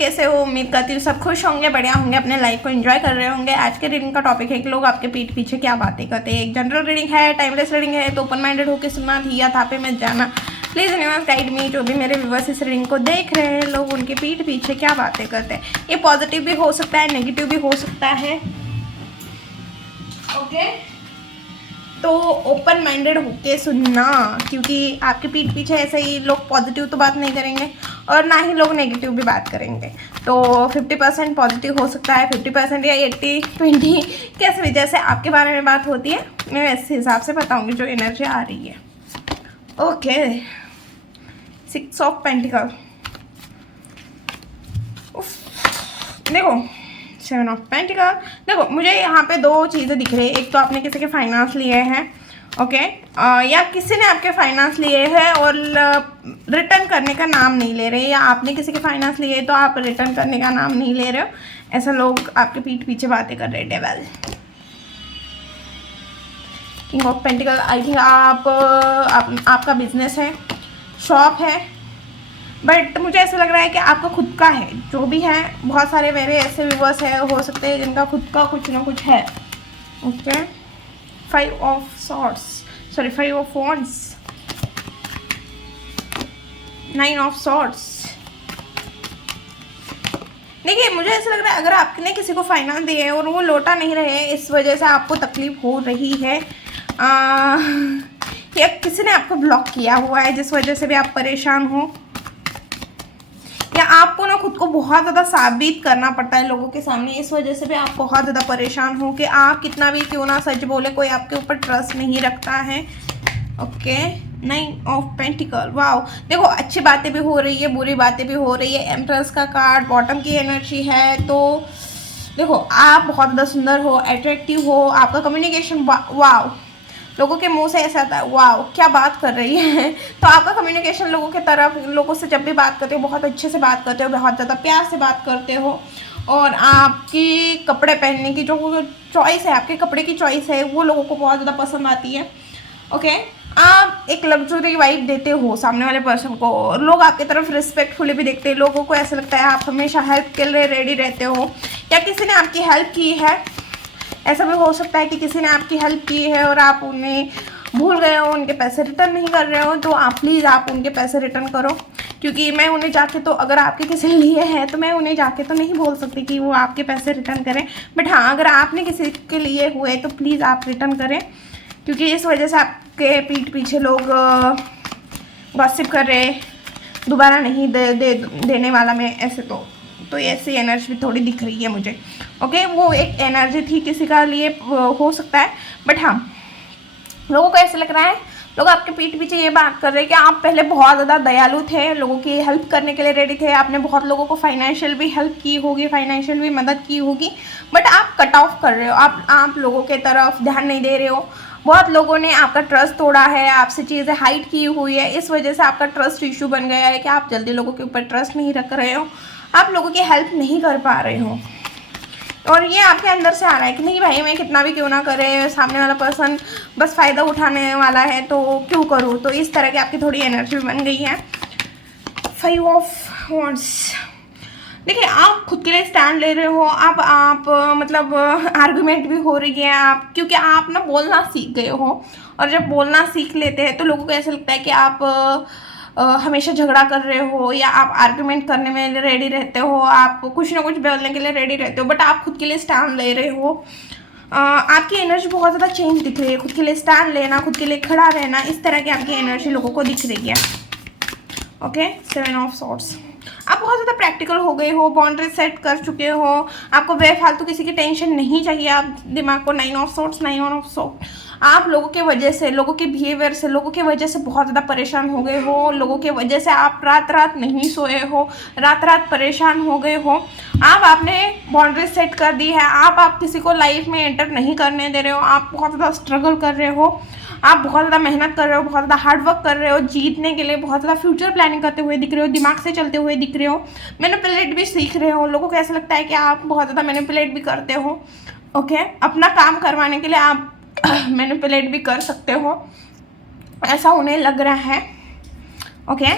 कैसे हो? उम्मीद करती हूँ सब खुश होंगे, बढ़िया होंगे, अपने लाइफ को एंजॉय कर रहे होंगे। आज के रीडिंग का टॉपिक है कि लोग आपके पीठ पीछे क्या बातें करते हैं। एक जनरल रीडिंग है, टाइमलेस रीडिंग है, तो ओपन माइंडेड होकर सुनना, थी या था पे मत जाना। Please universe guide me. जो भी मेरे व्यूअर्स इस रीडिंग को देख रहे हैं, लोग उनके पीठ पीछे क्या बातें करते हैं। ये पॉजिटिव भी हो सकता है, नेगेटिव भी हो सकता है। ओके, तो ओपन माइंडेड होके सुनना, क्योंकि आपके पीठ पीछे ऐसे ही लोग पॉजिटिव तो बात नहीं करेंगे और ना ही लोग नेगेटिव भी बात करेंगे। तो 50% पॉजिटिव हो सकता है, 50% या 80-20 कैसे भी, जैसे आपके बारे में बात होती है मैं वैसे हिसाब से बताऊंगी जो एनर्जी आ रही है। ओके, 6 ऑफ पेंटिकल, देखो 7 ऑफ पेंटिकल। देखो मुझे यहाँ पे दो चीज़ें दिख रही है। एक तो आपने किसी के फाइनेंस लिए हैं, ओके, या किसी ने आपके फाइनेंस लिए हैं और रिटर्न करने का नाम नहीं ले रहे, या आपने किसी के फाइनेंस लिए तो आप रिटर्न करने का नाम नहीं ले रहे हो। ऐसा लोग आपके पीठ पीछे बातें कर रहे हैं। Devil, king of pentacle. I think आपका बिजनेस है, शॉप है, बट मुझे ऐसा लग रहा है कि आपका खुद का है। जो भी है, बहुत सारे मेरे ऐसे व्यूअर्स है हो सकते हैं जिनका खुद का कुछ ना कुछ है। Okay, 5 of swords, sorry 5 of wands, 9 of swords. देखिए मुझे ऐसा लग रहा है अगर आपने किसी को फाइनेंस दिए है और वो लौटा नहीं रहे, इस वजह से आपको तकलीफ हो रही है, या किसी ने आपको ब्लॉक किया हुआ है जिस वजह से भी आप परेशान हो, या आपको ना खुद को बहुत ज़्यादा साबित करना पड़ता है लोगों के सामने, इस वजह से भी आप बहुत ज़्यादा परेशान हो कि आप कितना भी क्यों ना सच बोले, कोई आपके ऊपर ट्रस्ट नहीं रखता है। Okay, 9 of pentacle. वाओ, देखो अच्छी बातें भी हो रही है, बुरी बातें भी हो रही है। एम्प्रेस का कार्ड बॉटम की एनर्जी है। तो देखो आप बहुत ज़्यादा सुंदर हो, अट्रैक्टिव हो, आपका कम्युनिकेशन, वाओ, लोगों के मुंह से ऐसा आता है वाओ क्या बात कर रही है। तो आपका कम्युनिकेशन लोगों के तरफ, लोगों से जब भी बात करते हो बहुत अच्छे से बात करते हो, बहुत ज़्यादा प्यार से बात करते हो, और आपकी कपड़े पहनने की जो चॉइस है, आपके कपड़े की चॉइस है, वो लोगों को बहुत ज़्यादा पसंद आती है। ओके, आप एक लग्जरी वाइब देते हो सामने वाले पर्सन को, और लोग आपकी तरफ रिस्पेक्टफुली भी देखते हैं। लोगों को ऐसा लगता है आप हमेशा हेल्प के लिए रेडी रहते हो, या किसी ने आपकी हेल्प की है। ऐसा भी हो सकता है कि किसी ने आपकी हेल्प की है और आप उन्हें भूल गए हो, उनके पैसे रिटर्न नहीं कर रहे हो। तो आप प्लीज़ आप उनके पैसे रिटर्न करो, क्योंकि मैं उन्हें जाके, तो अगर आपके किसी लिए है तो मैं उन्हें जाके तो नहीं बोल सकती कि वो आपके पैसे रिटर्न करें, बट हाँ अगर आपने किसी के लिए हुए तो प्लीज़ आप रिटर्न करें, क्योंकि इस वजह से आपके पीठ पीछे लोग गॉसिप कर रहे, दोबारा नहीं देने वाला मैं, ऐसे तो ऐसी एनर्जी भी थोड़ी दिख रही है मुझे। ओके, वो एक एनर्जी थी किसी का लिए हो सकता है, बट हाँ लोगों को ऐसा लग रहा है, लोग आपके पीठ पीछे ये बात कर रहे हैं कि आप पहले बहुत ज़्यादा दयालु थे, लोगों की हेल्प करने के लिए रेडी थे, आपने बहुत लोगों को फाइनेंशियल भी हेल्प की होगी, फाइनेंशियल भी मदद की होगी, बट आप कट ऑफ कर रहे हो, आप लोगों के तरफ ध्यान नहीं दे रहे हो। बहुत लोगों ने आपका ट्रस्ट तोड़ा है, आपसे चीज़ें हाइड की हुई है, इस वजह से आपका ट्रस्ट इशू बन गया है कि आप जल्दी लोगों के ऊपर ट्रस्ट नहीं रख रहे हो, आप लोगों की हेल्प नहीं कर पा रहे हो, और ये आपके अंदर से आ रहा है कि नहीं भाई मैं कितना भी क्यों ना करे, सामने वाला पर्सन बस फ़ायदा उठाने वाला है तो क्यों करूँ। तो इस तरह की आपकी थोड़ी एनर्जी बन गई है। 5 ऑफ वॉन्ड्स, देखिए आप खुद के लिए स्टैंड ले रहे हो, आप मतलब आर्गुमेंट भी हो रही है आप, क्योंकि आप ना बोलना सीख गए हो, और जब बोलना सीख लेते हैं तो लोगों को ऐसा लगता है कि आप हमेशा झगड़ा कर रहे हो, या आप आर्गुमेंट करने में रेडी रहते हो, आप कुछ ना कुछ बोलने के लिए रेडी रहते हो, बट आप खुद के लिए स्टैंड ले रहे हो। आपकी एनर्जी बहुत ज़्यादा चेंज दिख रही है, खुद के लिए स्टैंड लेना, खुद के लिए खड़ा रहना, इस तरह की आपकी एनर्जी लोगों को दिख रही है। ओके, 7 ऑफ सॉर्ड्स, आप बहुत ज़्यादा प्रैक्टिकल हो गए हो, बाउंड्री सेट कर चुके हो, आपको बेफालतू किसी की टेंशन नहीं चाहिए, आप दिमाग को 9 ऑफ सॉर्ड्स, 9 ऑफ सॉर्ड्स, आप लोगों के वजह से, लोगों के बिहेवियर से, लोगों के वजह से बहुत ज़्यादा परेशान हो गए हो, लोगों के वजह से आप रात रात नहीं सोए हो, रात रात परेशान हो गए हो। आपने बाउंड्री सेट कर दी है, आप किसी को लाइफ में एंटर नहीं करने दे रहे हो, आप बहुत ज़्यादा स्ट्रगल कर रहे हो, आप बहुत ज़्यादा मेहनत कर रहे हो, बहुत ज़्यादा हार्डवर्क कर रहे हो, जीतने के लिए बहुत ज़्यादा फ्यूचर प्लानिंग करते हुए दिख रहे हो, दिमाग से चलते हुए दिख रहे हो, मैनिपुलेट भी सीख रहे हो। लोगों को ऐसा लगता है कि आप बहुत ज़्यादा मैनिपुलेट भी करते हो। ओके, अपना काम करवाने के लिए आप मैनिपुलेट भी कर सकते हो, ऐसा उन्हें लग रहा है। ओके,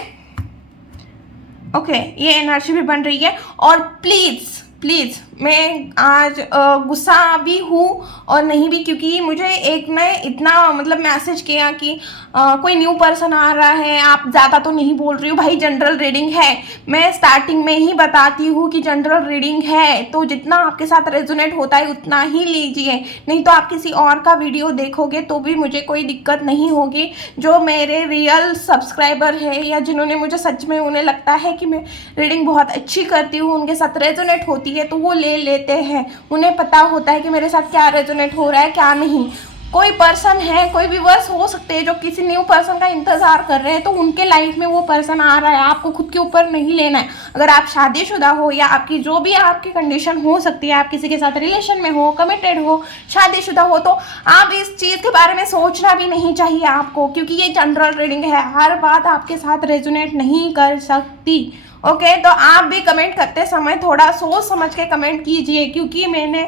ओके, ये एनर्जी भी बन रही है। और प्लीज़ प्लीज़, मैं आज गुस्सा भी हूँ और नहीं भी, क्योंकि मुझे एक ने इतना मतलब मैसेज किया कि कोई न्यू पर्सन आ रहा है, आप ज़्यादा तो नहीं बोल रही हो। भाई जनरल रीडिंग है, मैं स्टार्टिंग में ही बताती हूँ कि जनरल रीडिंग है, तो जितना आपके साथ रेजोनेट होता है उतना ही लीजिए, नहीं तो आप किसी और का वीडियो देखोगे तो भी मुझे कोई दिक्कत नहीं होगी। जो मेरे रियल सब्सक्राइबर है या जिन्होंने मुझे सच में उन्हें लगता है कि मैं रीडिंग बहुत अच्छी करती हूँ, उनके साथ रेजोनेट होती है, तो वो ले लेते हैं। उन्हें पता होता है कि मेरे साथ क्या रेजोनेट हो रहा है क्या नहीं। कोई पर्सन है, कोई व्यूअर्स हो सकते हैं जो किसी न्यू पर्सन का इंतज़ार कर रहे हैं, तो उनके लाइफ में वो पर्सन आ रहा है, आपको खुद के ऊपर नहीं लेना है। अगर आप शादीशुदा हो या आपकी जो भी आपकी कंडीशन हो सकती है, आप किसी के साथ रिलेशन में हो, कमिटेड हो, शादीशुदा हो, तो आप इस चीज़ के बारे में सोचना भी नहीं चाहिए आपको, क्योंकि ये जनरल रीडिंग है, हर बात आपके साथ रेजोनेट नहीं कर सकती। ओके, तो आप भी कमेंट करते समय थोड़ा सोच समझ के कमेंट कीजिए, क्योंकि मैंने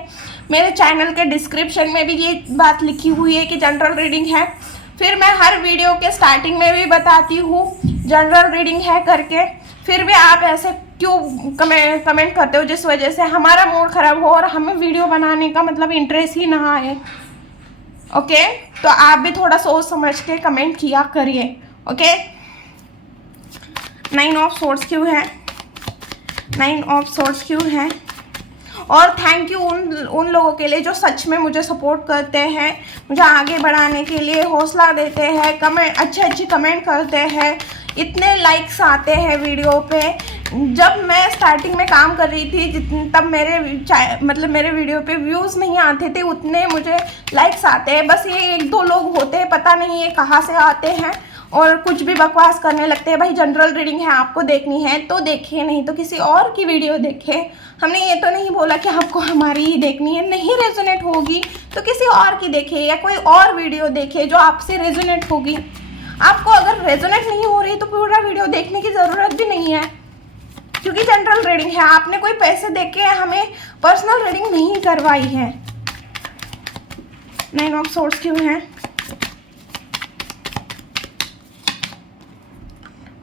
मेरे चैनल के डिस्क्रिप्शन में भी ये बात लिखी हुई है कि जनरल रीडिंग है। फिर मैं हर वीडियो के स्टार्टिंग में भी बताती हूँ जनरल रीडिंग है करके, फिर भी आप ऐसे क्यों कमेंट करते हो, जिस वजह से हमारा मूड ख़राब हो और हमें वीडियो बनाने का मतलब इंटरेस्ट ही ना आए। ओके, तो आप भी थोड़ा सोच समझ के कमेंट किया करिए। ओके, 9 ऑफ सोर्ड्स क्यों है, 9 ऑफ सोर्ड्स क्यों है। और थैंक यू उन लोगों के लिए जो सच में मुझे सपोर्ट करते हैं, मुझे आगे बढ़ाने के लिए हौसला देते हैं, कमेंट अच्छे कमेंट करते हैं, इतने लाइक्स आते हैं वीडियो पे। जब मैं स्टार्टिंग में काम कर रही थी तब मेरे वीडियो पे व्यूज़ नहीं आते थे, उतने मुझे लाइक्स आते हैं। बस ये 1-2 लोग होते हैं, पता नहीं ये कहाँ से आते हैं और कुछ भी बकवास करने लगते हैं। भाई जनरल रीडिंग है, आपको देखनी है तो देखिए, नहीं तो किसी और की वीडियो देखें। हमने ये तो नहीं बोला कि आपको हमारी ही देखनी है, नहीं रेजोनेट होगी तो किसी और की देखे या कोई और वीडियो देखे जो आपसे रेजोनेट होगी। आपको अगर रेजोनेट नहीं हो रही तो पूरा वीडियो देखने की ज़रूरत भी नहीं है, क्योंकि जनरल रीडिंग है। आपने कोई पैसे दे के हमें पर्सनल रीडिंग नहीं करवाई है। 9 ऑफ सोर्ड्स क्यों है।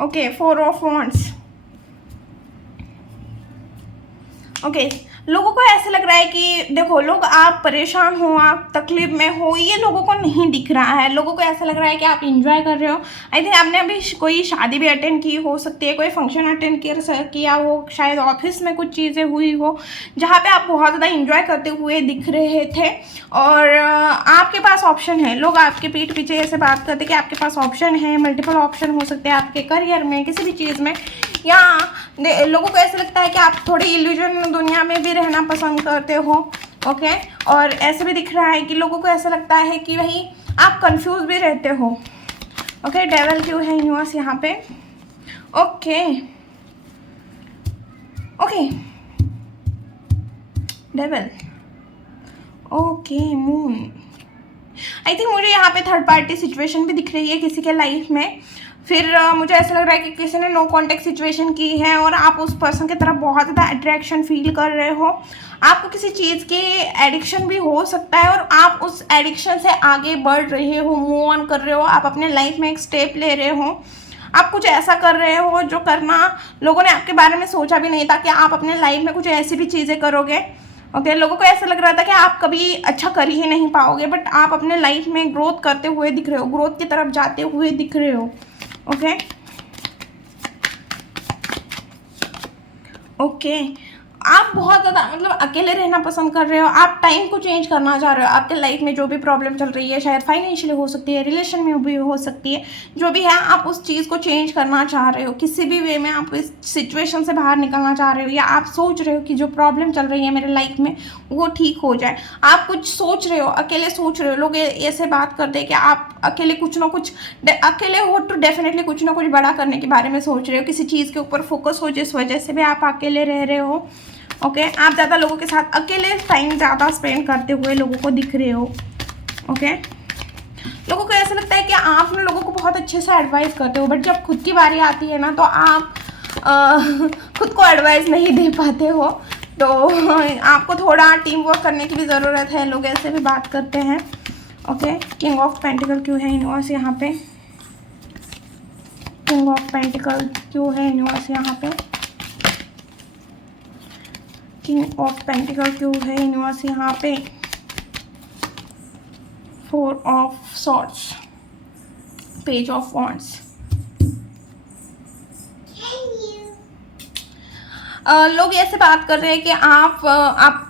Okay, 4 of wands. ओके, लोगों को ऐसे लग रहा है कि देखो, लोग आप परेशान हो, आप तकलीफ में हो, ये लोगों को नहीं दिख रहा है। लोगों को ऐसा लग रहा है कि आप इंजॉय कर रहे हो। आई थिंक आपने अभी कोई शादी भी अटेंड की हो सकती है, कोई फंक्शन अटेंड किया हो, शायद ऑफिस में कुछ चीज़ें हुई हो जहाँ पे आप बहुत ज़्यादा इंजॉय करते हुए दिख रहे थे और आपके पास ऑप्शन है। लोग आपके पीठ पीछे ऐसे बात करते कि आपके पास ऑप्शन है, मल्टीपल ऑप्शन हो सकते हैं आपके करियर में, किसी भी चीज़ में, या लोगों को ऐसा लगता है कि आप थोड़ी इल्यूजन दुनिया में भी रहना पसंद करते हो। ओके, और ऐसे भी दिख रहा है कि लोगों को ऐसा लगता है कि भाई आप कंफ्यूज भी रहते हो। ओके, डेविल क्यों है यूनिवर्स यहाँ पे। Okay okay, devil. Okay, moon. I think मुझे यहाँ पे थर्ड पार्टी सिचुएशन भी दिख रही है किसी के लाइफ में। फिर मुझे ऐसा लग रहा है कि किसी ने नो कॉन्टेक्ट सिचुएशन की है और आप उस पर्सन की तरफ बहुत ज़्यादा अट्रैक्शन फील कर रहे हो। आपको किसी चीज़ की एडिक्शन भी हो सकता है और आप उस एडिक्शन से आगे बढ़ रहे हो, मूव ऑन कर रहे हो, आप अपने लाइफ में एक स्टेप ले रहे हो। आप कुछ ऐसा कर रहे हो जो करना लोगों ने आपके बारे में सोचा भी नहीं था कि आप अपने लाइफ में कुछ ऐसी भी चीज़ें करोगे। ओके, लोगों को ऐसा लग रहा था कि आप कभी अच्छा कर ही नहीं पाओगे, बट आप अपने लाइफ में ग्रोथ करते हुए दिख रहे हो, ग्रोथ की तरफ जाते हुए दिख रहे हो। ओके ओके, आप बहुत ज़्यादा मतलब अकेले रहना पसंद कर रहे हो, आप टाइम को चेंज करना चाह रहे हो। आपके लाइफ में जो भी प्रॉब्लम चल रही है, शायद फाइनेंशियली हो सकती है, रिलेशन में भी हो सकती है, जो भी है आप उस चीज़ को चेंज करना चाह रहे हो। किसी भी वे में आप इस सिचुएशन से बाहर निकलना चाह रहे हो, या आप सोच रहे हो कि जो प्रॉब्लम चल रही है मेरे लाइफ में वो ठीक हो जाए। आप कुछ सोच रहे हो, अकेले सोच रहे हो। लोग ऐसे बात करते हैं कि आप अकेले कुछ ना कुछ, अकेले हो तो डेफिनेटली कुछ ना कुछ बड़ा करने के बारे में सोच रहे हो, किसी चीज़ के ऊपर फोकस हो जिस वजह से भी आप अकेले रह रहे हो। ओके, आप ज़्यादा लोगों के साथ अकेले टाइम ज़्यादा स्पेंड करते हुए लोगों को दिख रहे हो। ओके, लोगों को ऐसा लगता है कि आप ना लोगों को बहुत अच्छे से एडवाइस करते हो, बट जब खुद की बारी आती है ना तो आप खुद को एडवाइस नहीं दे पाते हो। तो आपको थोड़ा टीम वर्क करने की भी ज़रूरत है। लोग ऐसे भी बात करते हैं। ओके, किंग ऑफ पेंटिकल क्यों है यूनिवर्स यहाँ पे। किंग ऑफ पेंटिकल क्यों है यूनिवर्स यहाँ पे। किंग ऑफ पेंटिकल क्यों है यूनिवर्स यहाँ पे? 4 of swords, page of wands. लोग ऐसे बात कर रहे हैं कि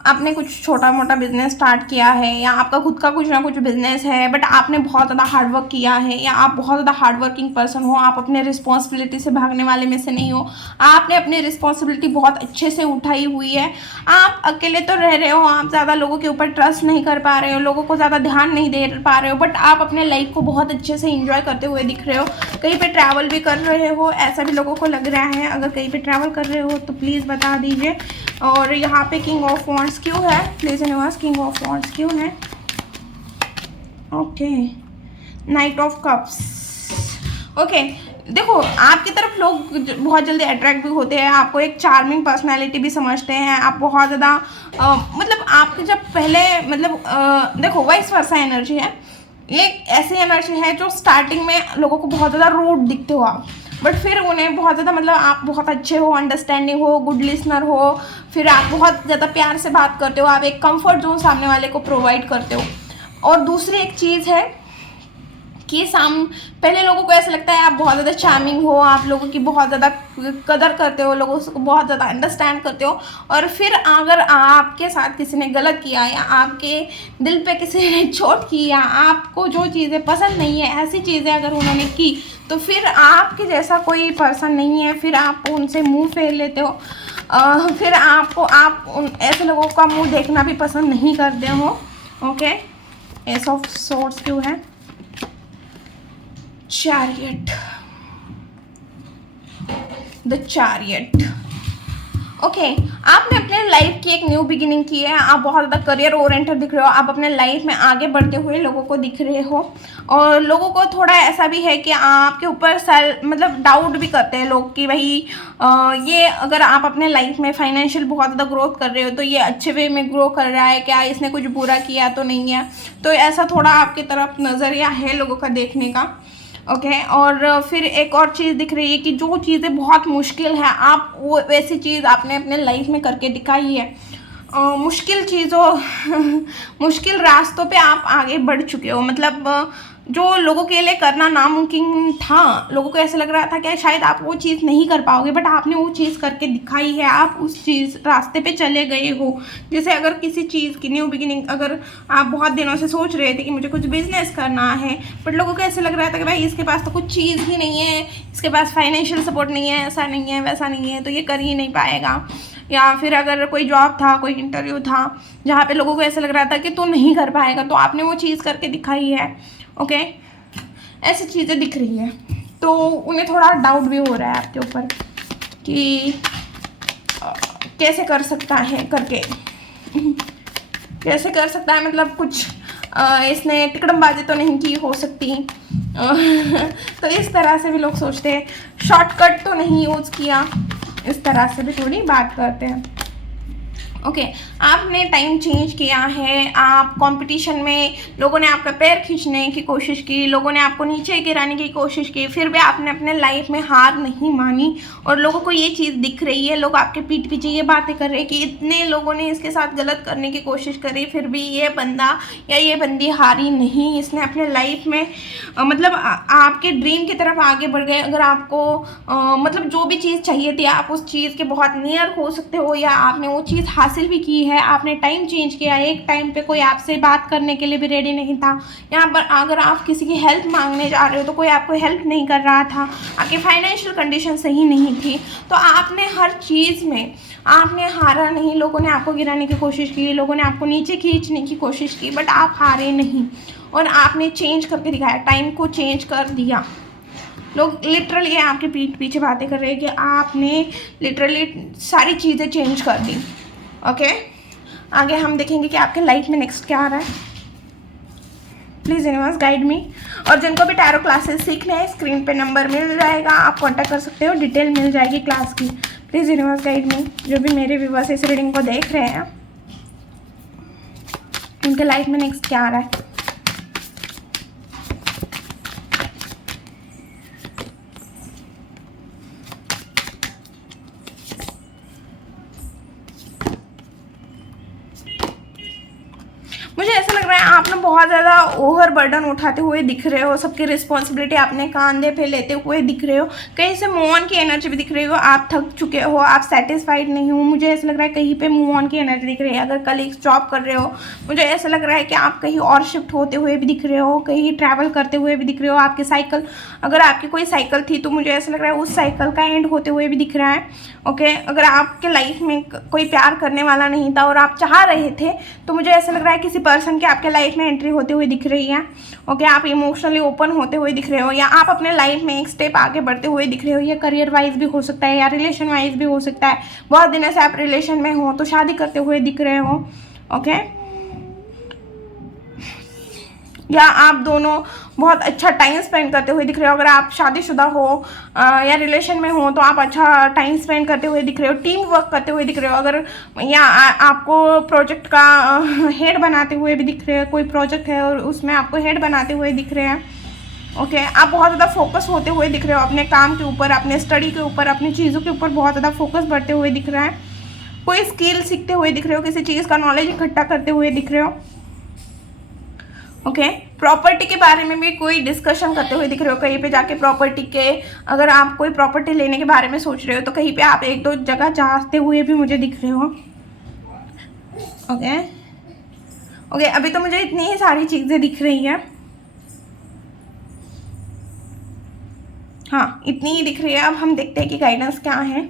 आपने कुछ छोटा मोटा बिजनेस स्टार्ट किया है, या आपका खुद का कुछ ना कुछ बिजनेस है, बट आपने बहुत ज़्यादा हार्डवर्क किया है, या आप बहुत ज़्यादा हार्डवर्किंग पर्सन हो, आप अपने रिस्पॉन्सिबिलिटी से भागने वाले में से नहीं हो। आपने अपनी रिस्पॉन्सिबिलिटी बहुत अच्छे से उठाई हुई है। आप अकेले तो रह रहे हो, आप ज़्यादा लोगों के ऊपर ट्रस्ट नहीं कर पा रहे हो, लोगों को ज़्यादा ध्यान नहीं दे पा रहे हो, बट आप अपने लाइफ को बहुत अच्छे से इंजॉय करते हुए दिख रहे हो। कहीं पे ट्रैवल भी कर रहे हो, ऐसा भी लोगों को लग रहा है। अगर कहीं पे ट्रैवल कर रहे हो तो प्लीज़ बता दीजिए। और यहाँ पे किंग ऑफ वॉन्ड्स क्यों है? Please universe, king of wands क्यों है? Okay, night of cups. Okay, देखो आपकी तरफ लोग बहुत जल्दी अट्रैक्ट भी होते हैं, आपको एक चार्मिंग पर्सनालिटी भी समझते हैं। आप बहुत ज़्यादा मतलब आपके जब पहले मतलब देखो वाइस वर्सा एनर्जी है, एक ऐसी एनर्जी है जो स्टार्टिंग में लोगों को बहुत ज़्यादा रूड दिखते हो आप, बट फिर उन्हें बहुत ज़्यादा मतलब आप बहुत अच्छे हो, अंडरस्टैंडिंग हो, गुड लिसनर हो, फिर आप बहुत ज़्यादा प्यार से बात करते हो, आप एक कंफर्ट जोन सामने वाले को प्रोवाइड करते हो। और दूसरी एक चीज़ है कि पहले लोगों को ऐसा लगता है आप बहुत ज़्यादा चार्मिंग हो, आप लोगों की बहुत ज़्यादा कदर करते हो, लोगों को बहुत ज़्यादा अंडरस्टैंड करते हो। और फिर अगर आपके साथ किसी ने गलत किया, या आपके दिल पे किसी ने चोट की, या आपको जो चीज़ें पसंद नहीं है ऐसी चीज़ें अगर उन्होंने की, तो फिर आपके जैसा कोई पर्सन नहीं है, फिर आप उनसे मुंह फेर लेते हो। फिर आप ऐसे लोगों का मुंह देखना भी पसंद नहीं करते हो। ओके, एस ऑफ सोर्ड्स क्यों है? Chariot, the chariot. ओके, आपने अपने लाइफ की एक न्यू बिगिनिंग की है, आप बहुत ज़्यादा करियर ओरिएंटेड दिख रहे हो, आप अपने लाइफ में आगे बढ़ते हुए लोगों को दिख रहे हो। और लोगों को थोड़ा ऐसा भी है कि आपके ऊपर मतलब डाउट भी करते हैं लोग कि भाई ये अगर आप अपने लाइफ में फाइनेंशियल बहुत ज़्यादा ग्रोथ कर रहे हो तो ये अच्छे वे में ग्रो कर रहा है क्या, इसने कुछ बुरा किया तो नहीं है। तो ऐसा थोड़ा आपकी तरफ नज़रिया है लोगों का देखने का। ओके, और फिर एक और चीज़ दिख रही है कि जो चीज़ें बहुत मुश्किल है, आप वो वैसी चीज़ आपने अपने लाइफ में करके दिखाई है। मुश्किल चीज़ों मुश्किल रास्तों पे आप आगे बढ़ चुके हो। मतलब जो लोगों के लिए करना नामुमकिन था, लोगों को ऐसा लग रहा था कि शायद आप वो चीज़ नहीं कर पाओगे, बट आपने वो चीज़ करके दिखाई है। आप उस चीज़ रास्ते पे चले गए हो। जैसे अगर किसी चीज़ की न्यू बिगिनिंग, अगर आप बहुत दिनों से सोच रहे थे कि मुझे कुछ बिजनेस करना है, बट लोगों को ऐसा लग रहा था कि भाई इसके पास तो कुछ चीज़ ही नहीं है, इसके पास फाइनेंशियल सपोर्ट नहीं है, ऐसा नहीं है, वैसा नहीं है, तो ये कर ही नहीं पाएगा। या फिर अगर कोई जॉब था, कोई इंटरव्यू था जहाँ पे लोगों को ऐसा लग रहा था कि तू नहीं कर पाएगा, तो आपने वो चीज़ करके दिखाई है। ओके, ऐसी चीज़ें दिख रही है, तो उन्हें थोड़ा डाउट भी हो रहा है आपके ऊपर कि कैसे कर सकता है करके कैसे कर सकता है, मतलब कुछ इसने तिकड़मबाजी तो नहीं की हो सकती। तो इस तरह से भी लोग सोचते हैं, शॉर्टकट तो नहीं यूज़ किया, इस तरह से भी थोड़ी बात करते हैं। ओके, आपने टाइम चेंज किया है, आप कंपटीशन में लोगों ने आपका पैर खींचने की कोशिश की, लोगों ने आपको नीचे गिराने की कोशिश की, फिर भी आपने अपने लाइफ में हार नहीं मानी। और लोगों को ये चीज़ दिख रही है, लोग आपके पीठ पीछे ये बातें कर रहे हैं कि इतने लोगों ने इसके साथ गलत करने की कोशिश करी, फिर भी ये बंदा या ये बंदी हारी नहीं, इसने अपने लाइफ में मतलब आपके ड्रीम की तरफ आगे बढ़ गए। अगर आपको मतलब जो भी चीज़ चाहिए थी, आप उस चीज़ के बहुत नियर हो सकते हो, या आपने वो चीज़ हासिल भी की है। आपने टाइम चेंज किया, एक टाइम पे कोई आपसे बात करने के लिए भी रेडी नहीं था। यहाँ पर अगर आप किसी की हेल्प मांगने जा रहे हो तो कोई आपको हेल्प नहीं कर रहा था, आपकी फाइनेंशियल कंडीशन सही नहीं थी, तो आपने हर चीज़ में आपने हारा नहीं। लोगों ने आपको गिराने की कोशिश की, लोगों ने आपको नीचे खींचने की कोशिश की, बट आप हारे नहीं और आपने चेंज करके दिखाया, टाइम को चेंज कर दिया। लोग लिटरली आपके पीठ पीछे बातें कर रहे हैं कि आपने लिटरली सारी चीज़ें चेंज कर दी। ओके, आगे हम देखेंगे कि आपके लाइफ में नेक्स्ट क्या आ रहा है। Please universe guide me. और जिनको भी टैरो क्लासेस सीखने हैं, स्क्रीन पे नंबर मिल जाएगा, आप कांटेक्ट कर सकते हो, डिटेल मिल जाएगी क्लास की। Please universe guide me. जो भी मेरे व्यूअर्स इस रीडिंग को देख रहे हैं, उनके लाइफ में नेक्स्ट क्या आ रहा है। बहुत ज़्यादा ओवर बर्डन उठाते हुए दिख रहे हो, सबकी रिस्पॉन्सिबिलिटी अपने कंधे पे लेते हुए दिख रहे हो, कहीं से मूव ऑन की एनर्जी भी दिख रही हो, आप थक चुके हो, आप सेटिस्फाइड नहीं हो, मुझे ऐसा लग रहा है कहीं पे मूव ऑन की एनर्जी दिख रही है। अगर कल एक जॉब कर रहे हो, मुझे ऐसा लग रहा है कि आप कहीं और शिफ्ट होते हुए भी दिख रहे हो, कहीं ट्रैवल करते हुए भी दिख रहे हो। आपकी साइकिल, अगर आपकी कोई साइकिल थी तो मुझे ऐसा लग रहा है उस साइकिल का एंड होते हुए भी दिख रहा है। ओके, अगर आपके लाइफ में कोई प्यार करने वाला नहीं था और आप चाह रहे थे तो मुझे ऐसा लग रहा है किसी पर्सन के आपके लाइफ में एंट्री होते हुए दिख रही है। ओके, आप इमोशनली ओपन होते हुए दिख रहे हो, या आप अपने लाइफ में एक स्टेप आगे बढ़ते हुए दिख रहे हो। ये करियर वाइज भी हो सकता है या रिलेशन वाइज भी हो सकता है। बहुत दिनों से आप रिलेशन में हो तो शादी करते हुए दिख रहे हो। ओके, या आप दोनों बहुत अच्छा टाइम स्पेंड करते हुए दिख रहे हो। अगर आप शादीशुदा हो या रिलेशन में हो तो आप अच्छा टाइम स्पेंड करते हुए दिख रहे हो, टीम वर्क करते हुए दिख रहे हो। अगर या आपको प्रोजेक्ट का हेड बनाते हुए भी दिख रहे हो, कोई प्रोजेक्ट है और उसमें आपको हेड बनाते हुए दिख रहे हैं। ओके, आप बहुत ज़्यादा फोकस होते हुए दिख रहे हो अपने काम के ऊपर, अपने स्टडी के ऊपर, अपनी चीज़ों के ऊपर बहुत ज़्यादा फोकस बढ़ते हुए दिख रहा है। कोई स्किल सीखते हुए दिख रहे हो, किसी चीज़ का नॉलेज इकट्ठा करते हुए दिख रहे हो। ओके, प्रॉपर्टी के बारे में भी कोई डिस्कशन करते हुए दिख रहे हो। कहीं पे जाके प्रॉपर्टी के, अगर आप कोई प्रॉपर्टी लेने के बारे में सोच रहे हो तो कहीं पे आप एक दो जगह जाते हुए भी मुझे दिख रहे हो। ओके ओके, अभी तो मुझे इतनी ही सारी चीज़ें दिख रही हैं। हाँ, इतनी ही दिख रही है। अब हम देखते हैं कि गाइडेंस क्या है।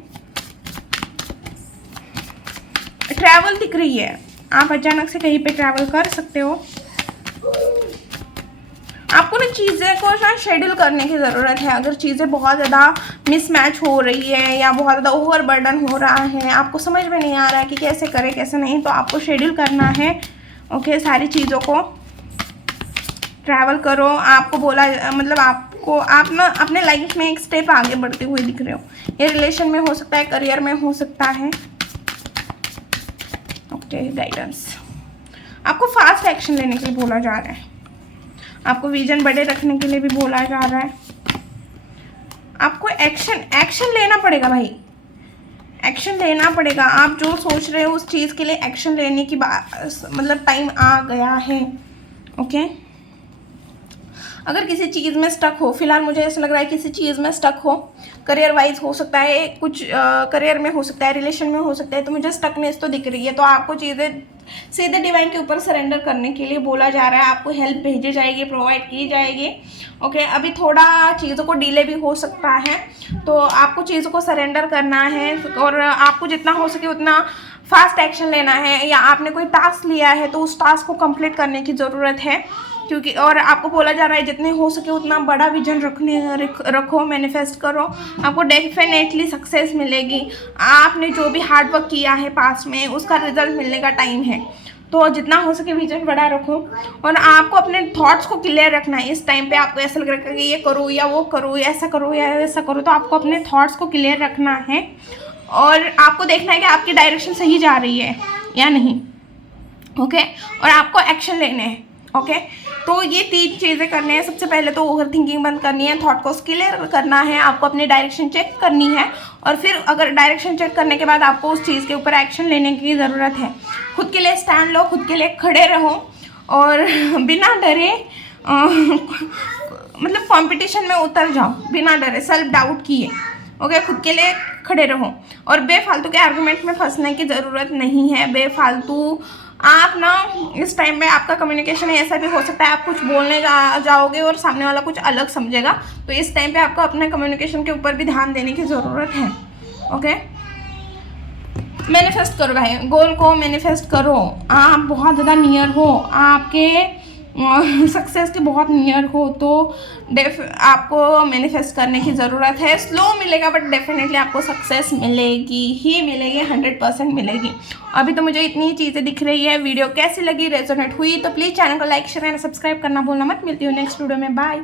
ट्रैवल दिख रही है, आप अचानक से कहीं पे ट्रैवल कर सकते हो। आपको ना चीज़ें को ना शेड्यूल करने की ज़रूरत है। अगर चीज़ें बहुत ज़्यादा मिसमैच हो रही है या बहुत ज़्यादा ओवर बर्डन हो रहा है, आपको समझ में नहीं आ रहा है कि कैसे करें कैसे नहीं, तो आपको शेड्यूल करना है। ओके, सारी चीज़ों को ट्रैवल करो। आपको बोला, मतलब आपको, आप ना अपने लाइफ में एक स्टेप आगे बढ़ते हुए दिख रहे हो। ये रिलेशन में हो सकता है, करियर में हो सकता है। ओके, गाइडेंस आपको फास्ट एक्शन लेने के लिए बोला जा रहा है। आपको विजन बड़े रखने के लिए भी बोला जा रहा है। आपको एक्शन लेना पड़ेगा भाई, एक्शन लेना पड़ेगा। आप जो सोच रहे हो उस चीज़ के लिए एक्शन लेने की मतलब टाइम आ गया है। ओके, अगर किसी चीज़ में स्टक हो, फिलहाल मुझे ऐसा लग रहा है किसी चीज़ में स्टक हो, करियर वाइज हो सकता है, कुछ करियर में हो सकता है, रिलेशन में हो सकता है, तो मुझे स्टकनेस तो दिख रही है। तो आपको चीज़ें सीधे डिवाइन के ऊपर सरेंडर करने के लिए बोला जा रहा है। आपको हेल्प भेजी जाएगी, प्रोवाइड की जाएगी। ओके, अभी थोड़ा चीज़ों को डिले भी हो सकता है, तो आपको चीज़ों को सरेंडर करना है और आपको जितना हो सके उतना फास्ट एक्शन लेना है। या आपने कोई टास्क लिया है तो उस टास्क को कंप्लीट करने की ज़रूरत है, क्योंकि और आपको बोला जा रहा है जितने हो सके उतना बड़ा विजन रखो, मैनिफेस्ट करो। आपको डेफिनेटली सक्सेस मिलेगी। आपने जो भी हार्ड वर्क किया है पास्ट में उसका रिजल्ट मिलने का टाइम है, तो जितना हो सके विजन बड़ा रखो। और आपको अपने थॉट्स को क्लियर रखना है। इस टाइम पे आपको ऐसा लग रहा है कि ये करो या वो करो, ऐसा करो या वैसा करो, तो आपको अपने थॉट्स को क्लियर रखना है और आपको देखना है कि आपकी डायरेक्शन सही जा रही है या नहीं। ओके, और आपको एक्शन लेने हैं। ओके, तो ये 3 चीज़ें करनी है। सबसे पहले तो ओवर थिंकिंग बंद करनी है, थॉट को क्लियर करना है, आपको अपनी डायरेक्शन चेक करनी है, और फिर अगर डायरेक्शन चेक करने के बाद आपको उस चीज़ के ऊपर एक्शन लेने की ज़रूरत है। खुद के लिए स्टैंड लो, खुद के लिए खड़े रहो और बिना डरे मतलब कंपटीशन में उतर जाओ बिना डरे, सेल्फ डाउट किए। ओके, खुद के लिए खड़े रहो और बेफालतू के आर्गुमेंट में फंसने की ज़रूरत नहीं है। बेफालतू आप ना इस टाइम में आपका कम्युनिकेशन ऐसा भी हो सकता है, आप कुछ बोलने जाओगे और सामने वाला कुछ अलग समझेगा, तो इस टाइम पे आपको अपने कम्युनिकेशन के ऊपर भी ध्यान देने की ज़रूरत है। ओके, मैनिफेस्ट करो भाई, गोल को मैनिफेस्ट करो। आप बहुत ज़्यादा नियर हो, आपके सक्सेस के बहुत नियर हो, तो आपको मैनिफेस्ट करने की ज़रूरत है। स्लो मिलेगा बट डेफिनेटली आपको सक्सेस मिलेगी ही मिलेगी, 100% मिलेगी। अभी तो मुझे इतनी ही चीज़ें दिख रही है। वीडियो कैसी लगी, रेजोनेट हुई तो प्लीज़ चैनल को लाइक शेयर एंड सब्सक्राइब करना भूलना मत। मिलती हूँ नेक्स्ट वीडियो में, बाय।